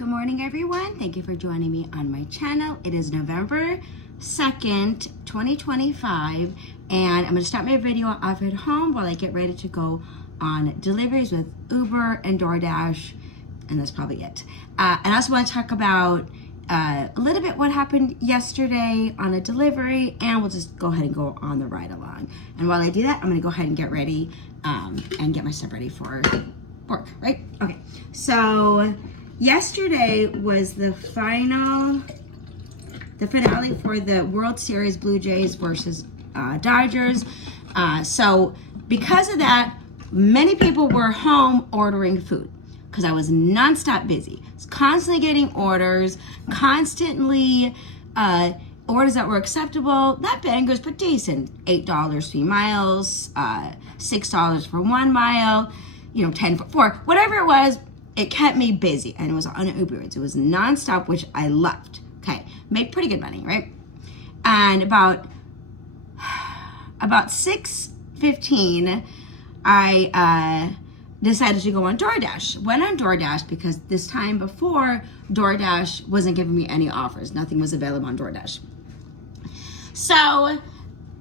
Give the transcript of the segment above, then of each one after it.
Good morning, everyone. Thank you for joining me on my channel. It is November 2nd, 2025, and I'm going to start my video off at home while I get ready to go on deliveries with Uber and DoorDash, and that's probably it. And I also want to talk about a little bit what happened yesterday on a delivery, and we'll just go ahead and go on the ride along. And while I do that, I'm going to go ahead and get ready and get my stuff ready for work, right? Okay, so yesterday was the finale for the World Series, Blue Jays versus Dodgers. So because of that, many people were home ordering food because I was nonstop busy. I was constantly getting orders, constantly orders that were acceptable, not bangers, but decent. $8 3 miles, $6 for 1 mile, 10 for 4, whatever it was. It kept me busy, and it was on Uber Eats. It was nonstop, which I loved. Okay, made pretty good money, right? And about 6:15, I decided to go on DoorDash. Went on DoorDash because this time before, DoorDash wasn't giving me any offers. Nothing was available on DoorDash. So I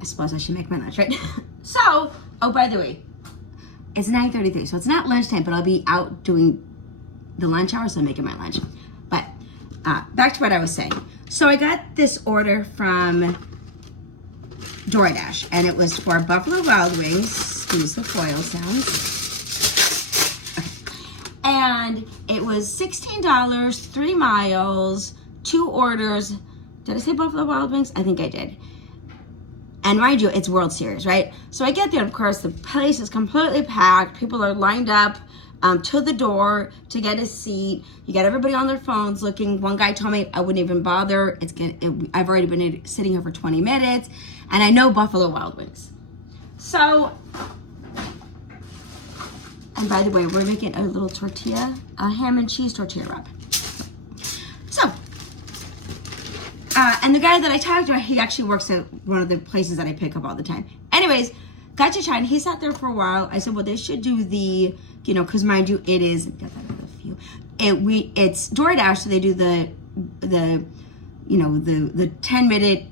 suppose I should make my lunch, right? So, oh, by the way, it's 9:33, so it's not lunchtime, but I'll be out doing the lunch hour, so I'm making my lunch. But back to what I was saying. So I got this order from DoorDash, and it was for Buffalo Wild Wings. Excuse the foil sounds. Okay. And it was $16, 3 miles, 2 orders. Did I say Buffalo Wild Wings? I think I did. And mind you, it's World Series, right? So I get there, of course, the place is completely packed. People are lined up to the door to get a seat. You got everybody on their phones looking. One guy told me I wouldn't even bother. I've already been sitting here for 20 minutes, and I know Buffalo Wild Wings. So, and by the way, we're making a little tortilla, a ham and cheese tortilla wrap. So, and the guy that I talked to, he actually works at one of the places that I pick up all the time. Anyways, got to chat. He sat there for a while. I said, well, they should do the, because mind you, it is, it's DoorDash, so they do the 10-minute,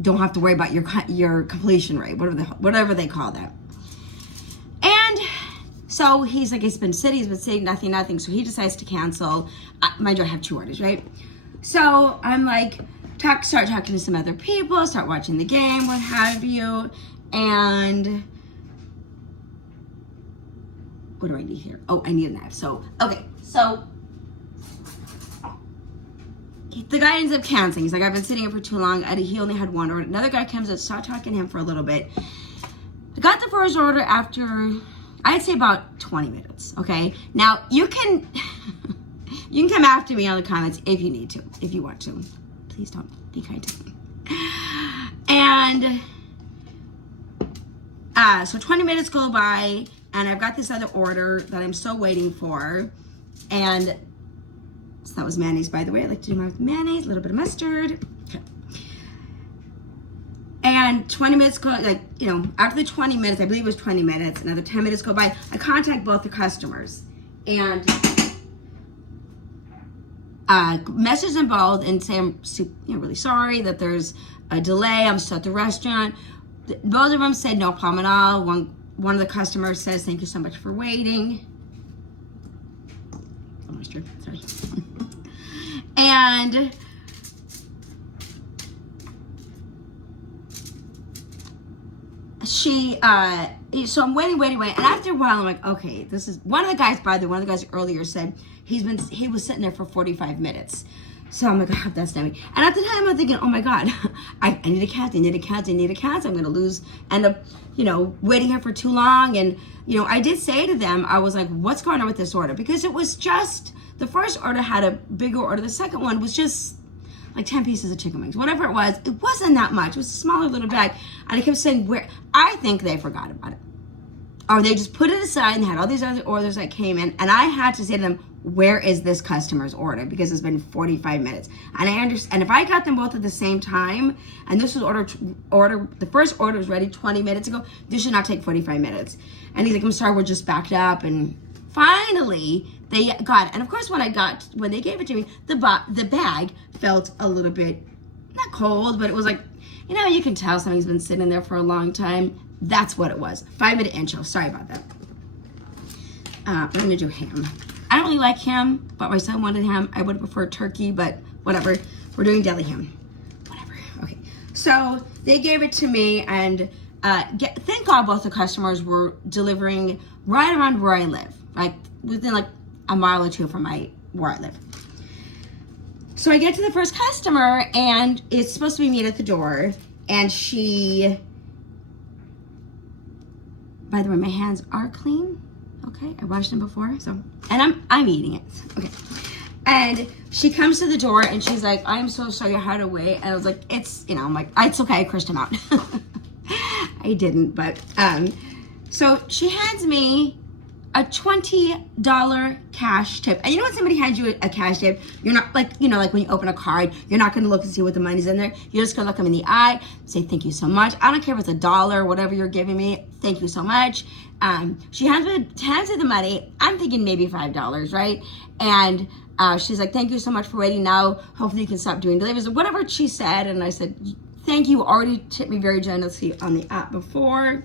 don't have to worry about your completion rate, whatever they call that. And so he's like, he's been sitting, nothing. So he decides to cancel. Mind you, I have 2 orders, right? So I'm like, start talking to some other people, start watching the game, what have you. And what do I need here? Oh, I need a knife. So, okay. So the guy ends up canceling. He's like, I've been sitting here for too long. He only had 1 order. Another guy comes up, start talking to him for a little bit. I got the first order after, I'd say about 20 minutes. Okay. Now you can come after me on the comments if you need to, if you want to. Please don't, be kind to me. And so 20 minutes go by, and I've got this other order that I'm still waiting for. And so that was mayonnaise, by the way. I like to do mine with mayonnaise, a little bit of mustard. Okay. And 20 minutes go, after the 20 minutes, I believe it was 20 minutes, another 10 minutes go by, I contact both the customers. And message them both and say I'm really sorry that there's a delay. I'm still at the restaurant. Both of them said no problem at all. One of the customers says thank you so much for waiting. Oh, mustard, sorry. And she, so I'm waiting, and after a while I'm like, okay, this is one of the guys. By the way, one of the guys earlier said he was sitting there for 45 minutes. So I'm like, oh, that's not me. And at the time I'm thinking, oh my God, I need a cancel. I'm going to end up, waiting here for too long. And, I did say to them, I was like, what's going on with this order? Because it was just, the first order had a bigger order. The second one was just like 10 pieces of chicken wings, whatever it wasn't that much. It was a smaller little bag. And I kept saying, I think they forgot about it. Or they just put it aside and had all these other orders that came in. And I had to say to them, where is this customer's order? Because it's been 45 minutes. And I understand. And if I got them both at the same time, and this was the first order was ready 20 minutes ago, this should not take 45 minutes. And he's like, I'm sorry, we're just backed up. And finally, they got it. And of course, when they gave it to me, the bag felt a little bit, not cold, but it was like, you know, you can tell something's been sitting there for a long time. That's what it was. 5-minute intro. Sorry about that. I'm gonna do ham. I don't really like ham, but my son wanted ham. I would have preferred turkey, but whatever. We're doing deli ham. Whatever. Okay. So they gave it to me, and thank God both the customers were delivering right around where I live, like within like a mile or two from where I live. So I get to the first customer, and it's supposed to be me at the door, and she, by the way, my hands are clean. Okay, I washed them before, so, and I'm eating it. Okay, and she comes to the door, and she's like, "I'm so sorry, I had to wait." And I was like, "It's, you know," I'm like, "It's okay, I cursed him out." I didn't, but so she hands me a $20 cash tip. And you know when somebody hands you a cash tip, you're not like, you know, like when you open a card, you're not going to look and see what the money's in there. You're just going to look them in the eye, say, "Thank you so much. I don't care if it's $1 or whatever you're giving me. Thank you so much." She hands me the money. I'm thinking maybe $5, right? And she's like, "Thank you so much for waiting. Now, hopefully you can stop doing deliveries," or whatever she said. And I said, "Thank you. Already tipped me very generously on the app before."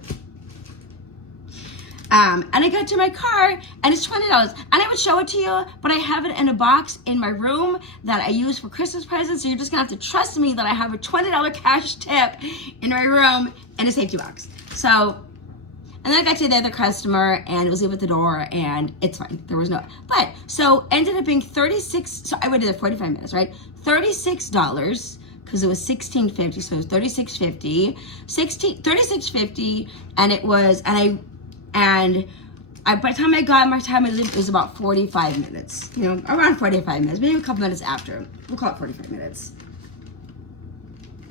And I got to my car, and it's $20. And I would show it to you, but I have it in a box in my room that I use for Christmas presents. So you're just gonna have to trust me that I have a $20 cash tip in my room in a safety box. So, and then I got to the other customer, and it was leave at the door, and it's fine. There was no, but so ended up being 36. So I waited there 45 minutes, right? $36. Because it was $16.50, so it was $36.50, $36.50, and it was, and by the time I got my time, it was about 45 minutes, you know, around 45 minutes, maybe a couple minutes after. We'll call it 45 minutes.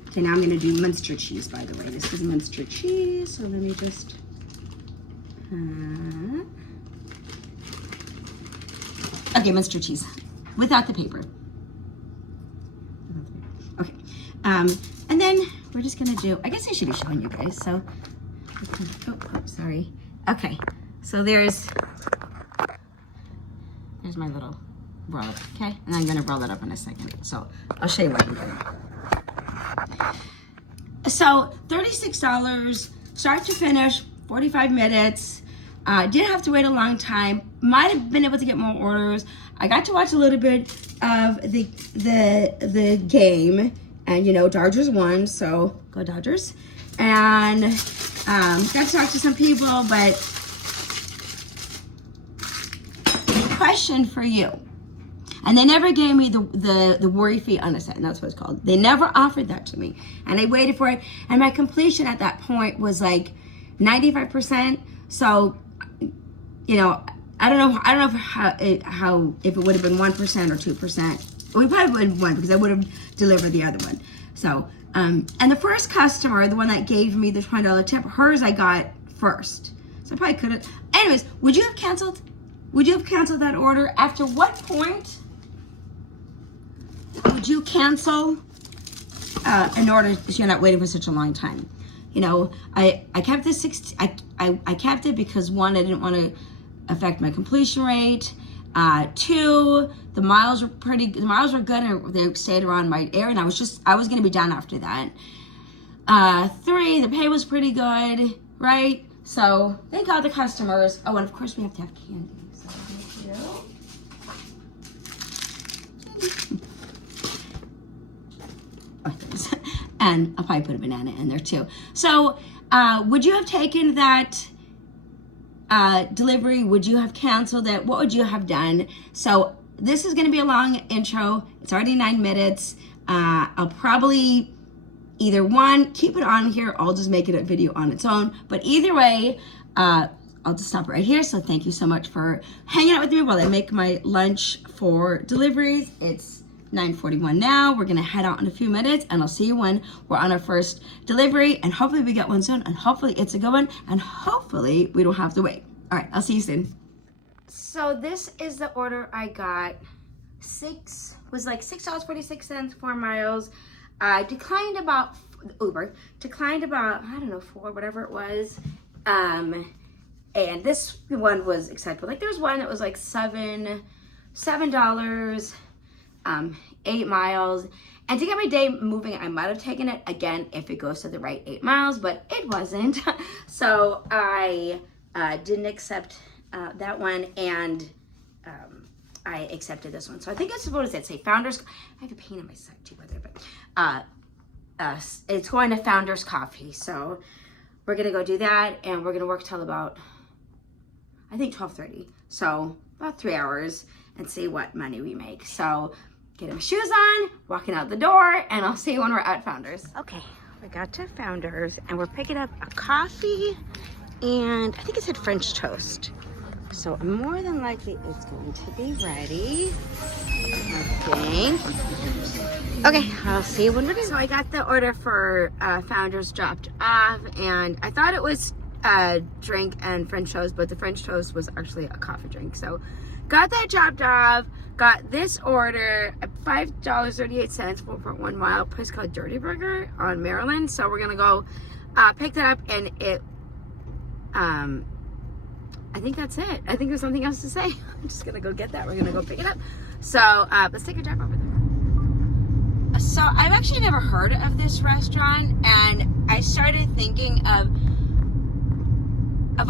Okay, now I'm gonna do Munster cheese, by the way. This is Munster cheese, so let me just, okay, Munster cheese, without the paper. Okay, and then we're just gonna do, I guess I should be showing you guys, so, oh, sorry. Okay, so there's my little roll, okay? And I'm gonna roll it up in a second, so I'll show you what I'm doing. So $36, start to finish, 45 minutes. Didn't have to wait a long time. Might have been able to get more orders. I got to watch a little bit of the game, and you know, Dodgers won, so go Dodgers. And got to talk to some people, but question for you. And they never gave me the worry-free unassigned, that's what it's called. They never offered that to me. And I waited for it, and my completion at that point was like 95%. So, you know, I don't know how if it would have been 1% or 2%. We probably would have won because I would have delivered the other one. So, and the first customer, the one that gave me the $20 tip, hers I got first. So I probably could have. Anyways, would you have canceled? Would you have canceled that order? After what point would you cancel in order so you're not waiting for such a long time? You know, I kept this I kept it because one, I didn't want to affect my completion rate. Two, the miles were good, and they stayed around my area, and I was going to be done after that. Three, the pay was pretty good, right? So thank God the customers. Oh, and of course we have to have candy. So thank you. Oh, thanks. And I'll probably put a banana in there too. So would you have taken that delivery? Would you have canceled it? What would you have done? So this is going to be a long intro. It's already 9 minutes. I'll probably either one, keep it on here, I'll just make it a video on its own. But either way, I'll just stop right here. So thank you so much for hanging out with me while I make my lunch for deliveries. It's 9:41 now. We're gonna head out in a few minutes, and I'll see you when we're on our first delivery, and hopefully we get one soon, and hopefully it's a good one, and hopefully we don't have to wait. All right, I'll see you soon. So this is the order I got. Was like $6.46, 4 miles. Declined about, 4, whatever it was. And this one was acceptable. Like there was one that was like $7, 8 miles. And to get my day moving, I might have taken it again if it goes to the right 8 miles, but it wasn't. So I didn't accept that one, and I accepted this one. So I think it's, what does it say? Founders. I have a pain in my side too, whether, but it's going to Founders Coffee. So we're gonna go do that, and we're gonna work till about, I think 12:30. So about 3 hours, and see what money we make. So getting my shoes on, walking out the door, and I'll see you when we're at Founders. Okay, we got to Founders, and we're picking up a coffee, and I think it said French toast. So more than likely it's going to be ready, I think. Okay, I'll see you when we're done. So I got the order for Founders dropped off, and I thought it was drink and French toast, but the French toast was actually a coffee drink. So got that dropped off, got this order at $5.38, 4.1 mile, place called Dirty Burger on Maryland. So we're gonna go pick that up, and it I think that's it. I think there's something else to say. I'm just gonna go get that. We're gonna go pick it up. So let's take a drive over there. So I've actually never heard of this restaurant, and I started thinking of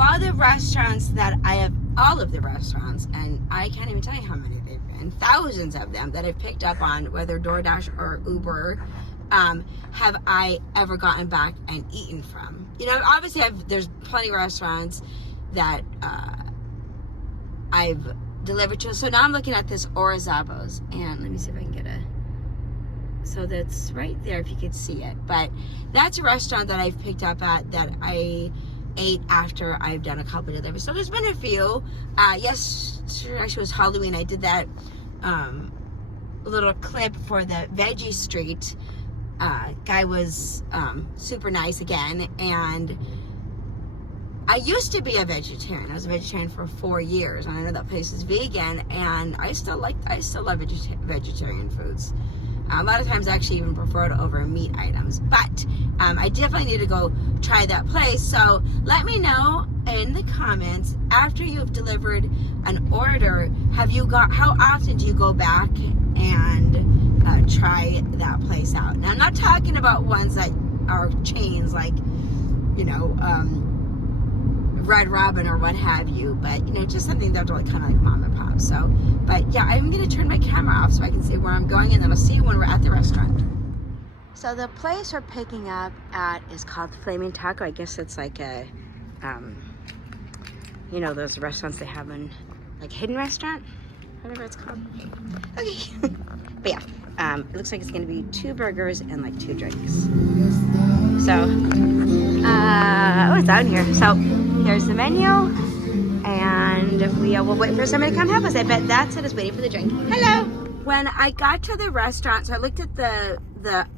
all the restaurants that I have, all of the restaurants, and I can't even tell you how many they've been, thousands of them that I've picked up on, whether DoorDash or Uber, have I ever gotten back and eaten from. You know, obviously there's plenty of restaurants that I've delivered to. So now I'm looking at this Orizabos, and let me see if I can get so that's right there if you could see it. But that's a restaurant that I've picked up at that I ate after I've done a couple of deliveries. So there's been a few. Yesterday actually was Halloween. I did that little clip for the Veggie Street. Guy was super nice again, and I used to be a vegetarian. I was a vegetarian for 4 years, and I know that place is vegan, and I still love vegetarian foods. A lot of times I actually even prefer it over meat items, but I definitely need to go try that place. So let me know in the comments, after you've delivered an order, how often do you go back and try that place out? Now, I'm not talking about ones that are chains like, you know, Red Robin or what have you, but you know, just something that's really kind of like mom and pop. So, but yeah, I'm gonna turn my camera off so I can see where I'm going, and then I'll see you when we're at the restaurant. So the place we're picking up at is called Flaming Taco. I guess it's like a, you know, those restaurants they have in, like, hidden restaurant, whatever it's called. Okay, but yeah, it looks like it's gonna be 2 burgers and like 2 drinks. So, oh, it's out here. So here's the menu, and we will wait for somebody to come help us. I bet that's it, is waiting for the drink. Hello. When I got to the restaurant, so I looked at the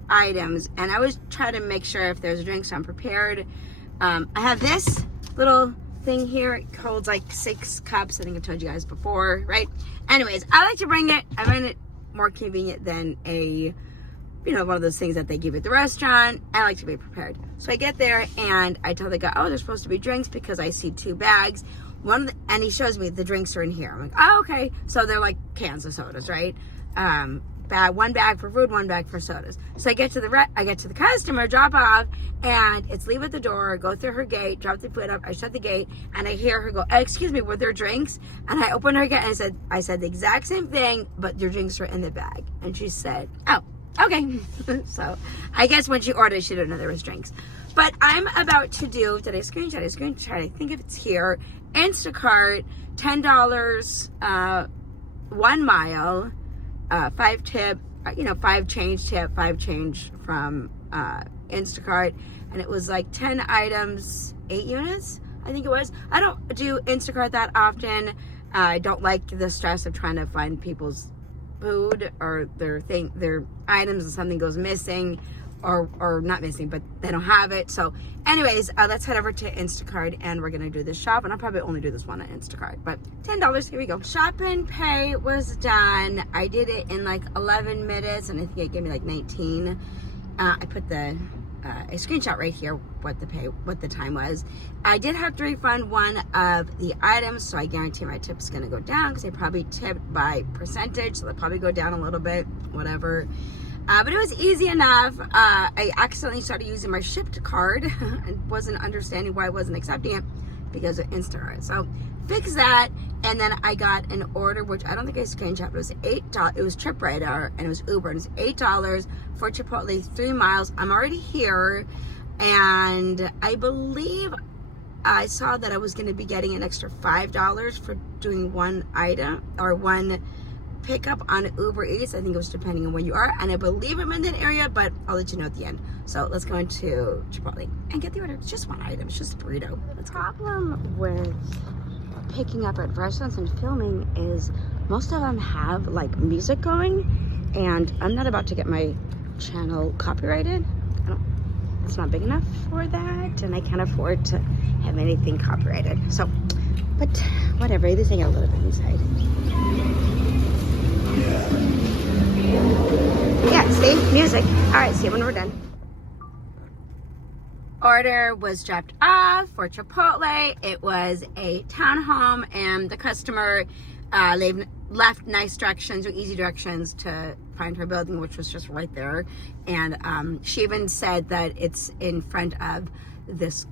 items, and I always try to make sure if there's a drink, so I'm prepared. I have this little thing here. It holds like 6 cups. I think I've told you guys before, right? Anyways, I like to bring it. I find it more convenient than a, you know, one of those things that they give at the restaurant. I like to be prepared. So I get there, and I tell the guy, oh, there's supposed to be drinks because I see 2 bags. And he shows me the drinks are in here. I'm like, oh, okay. So they're like cans of sodas, right? 1 bag for food, 1 bag for sodas. So I get to the customer, drop off, and it's leave at the door, go through her gate, drop the food up, I shut the gate, and I hear her go, excuse me, were there drinks? And I opened her gate, and I said the exact same thing, but your drinks are in the bag. And she said, oh, okay. So I guess when she ordered, she didn't know there was drinks. But I'm about to do, did I screenshot? I think if it's here, Instacart, $10, 1 mile, 5 tip, you know, 5 change tip, 5 change from Instacart, and it was like 10 items, 8 units, I think it was. I don't do Instacart that often. I don't like the stress of trying to find people's food or their items, and something goes missing, or not missing, but they don't have it. So anyways, let's head over to Instacart, and we're gonna do this shop, and I'll probably only do this one on Instacart, but $10, here we go. Shop and pay was done. I did it in like 11 minutes, and I think it gave me like 19. I put the a screenshot right here what the time was. I did have to refund one of the items, so I guarantee my tip's gonna go down because they probably tipped by percentage, so they'll probably go down a little bit, whatever. But it was easy enough. I accidentally started using my shipped card and wasn't understanding why I wasn't accepting it because of Instacart. So fix that, and then I got an order, which I don't think I screenshot, but it was $8. It was Trip Radar, and it was Uber, and it's $8 for Chipotle, 3 miles. I'm already here, and I believe I saw that I was going to be getting an extra $5 for doing one item or one pickup on Uber Eats. I think it was depending on where you are, and I believe I'm in that area, but I'll let you know at the end. So let's go into Chipotle and get the order. It's just one item. It's just a burrito. The problem with picking up at restaurants and filming is most of them have like music going, and I'm not about to get my channel copyrighted. It's not big enough for that, and I can't afford to have anything copyrighted. So, but whatever, this thing got a little bit inside. Yeah, see? Music. Alright, see you when we're done. Order was dropped off for Chipotle. It was a townhome, and the customer left nice directions or easy directions to find her building, which was just right there. And she even said that it's in front of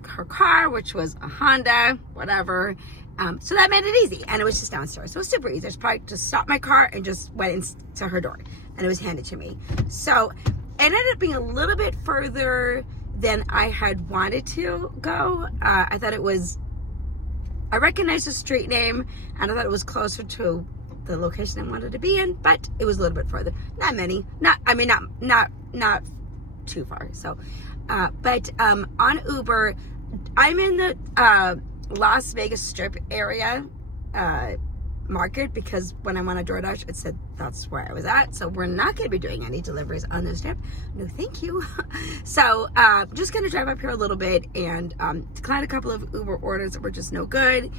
her car, which was a Honda, whatever. So that made it easy, and it was just downstairs. So it was super easy. I just probably just stopped my car and just went into her door, and it was handed to me. So it ended up being a little bit further than I had wanted to go. I thought I recognized the street name, and I thought it was closer to the location I wanted to be in, but it was a little bit further. Not too far. So, but on Uber, I'm in the Las Vegas Strip area market, because when I went on DoorDash, it said that's where I was at. So we're not going to be doing any deliveries on this trip. No, thank you. So just going to drive up here a little bit and decline a couple of Uber orders that were just no good.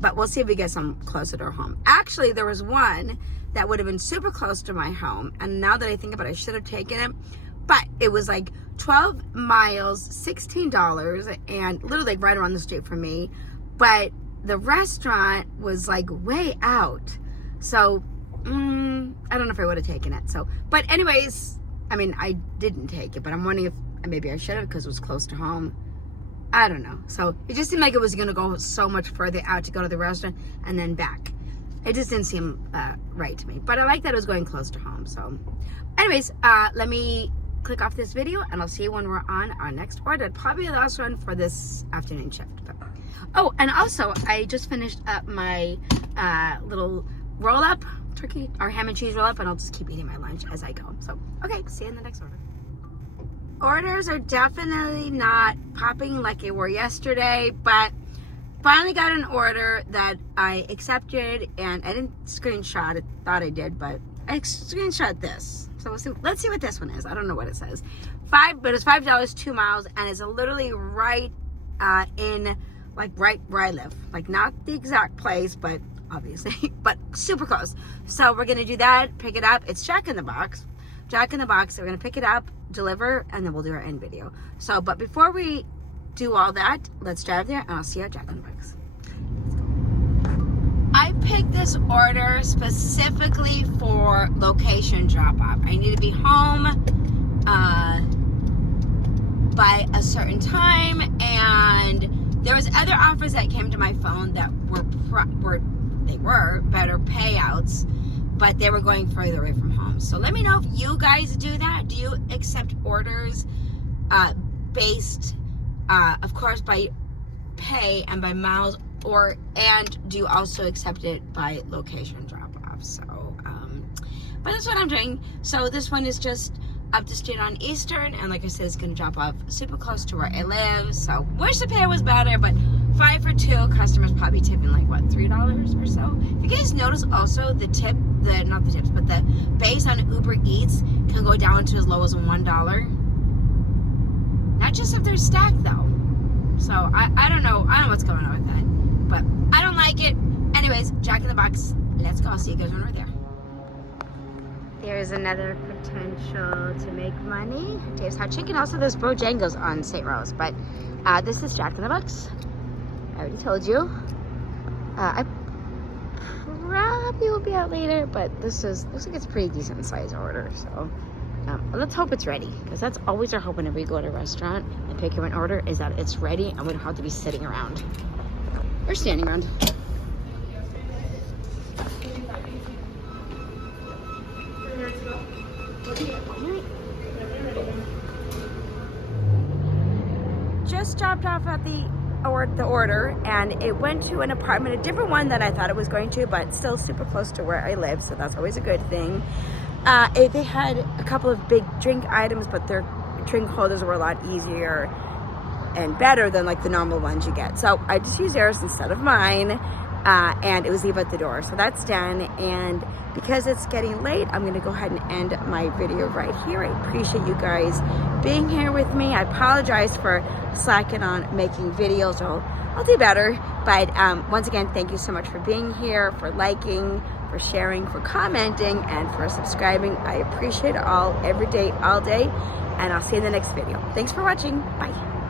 But we'll see if we get some closer to our home. Actually, there was one that would have been super close to my home. And now that I think about it, I should have taken it. But it was like 12 miles, $16, and literally like right around the street from me. But the restaurant was like way out. So, I don't know if I would have taken it. So, but anyways, I mean, I didn't take it. But I'm wondering if maybe I should have, because it was close to home. I don't know. So it just seemed like it was going to go so much further out to go to the restaurant and then back. It just didn't seem right to me. But I like that it was going close to home. So anyways, let me click off this video, and I'll see you when we're on our next order. Probably the last one for this afternoon shift. But, oh, and also I just finished up my little roll-up turkey or ham and cheese roll-up, and I'll just keep eating my lunch as I go. So, okay, see you in the next order. Orders are definitely not popping like they were yesterday, but finally got an order that I accepted, and I didn't screenshot it. Thought I did, but I screenshot this. So let's see what this one is. I don't know what it says. But it's $5, 2 miles, and it's literally right in, like, right where I live. Like, not the exact place, but obviously, but super close. So we're gonna do that, pick it up. It's Jack in the Box. Jack in the Box. We're gonna pick it up, deliver, and then we'll do our end video. So, but before we do all that, let's drive there, and I'll see you at Jack in the Box. I picked this order specifically for location drop-off. I need to be home by a certain time, and there was other offers that came to my phone that were better payouts, but they were going further away from home. So let me know if you guys do that. Do you accept orders based, of course, by pay and by miles, and do you also accept it by location drop-off? So, but that's what I'm doing. So this one is just up the street on Eastern, and like I said, it's going to drop off super close to where I live. So wish the pay was better, but 5 for 2, customers probably tipping like what, $3 or so. If you guys notice also, the tip, not the tips, but the base on Uber Eats can go down to as low as $1. Not just if they're stacked though. So I don't know what's going on with that, but I don't like it. Anyways, Jack in the Box, let's go. I'll see you guys when we're there. There's another potential to make money. Dave's Hot Chicken. Also, there's Bojangles on St. Rose, but this is Jack in the Box. I already told you. I probably will be out later, but looks like it's a pretty decent size order. So let's hope it's ready, because that's always our hope whenever we go to a restaurant and pick up an order, is that it's ready and we don't have to be sitting around or standing around. Just dropped off at the order, and it went to an apartment, a different one than I thought it was going to, but still super close to where I live, so that's always a good thing. They had a couple of big drink items, but their drink holders were a lot easier and better than like the normal ones you get. So I just used theirs instead of mine, and it was leave at the door. So that's done, and because it's getting late, I'm gonna go ahead and end my video right here. I appreciate you guys being here with me. I apologize for slacking on making videos. I'll do better. But once again, thank you so much for being here, for liking, for sharing, for commenting, and for subscribing. I appreciate it all, every day, all day. And I'll see you in the next video. Thanks for watching. Bye.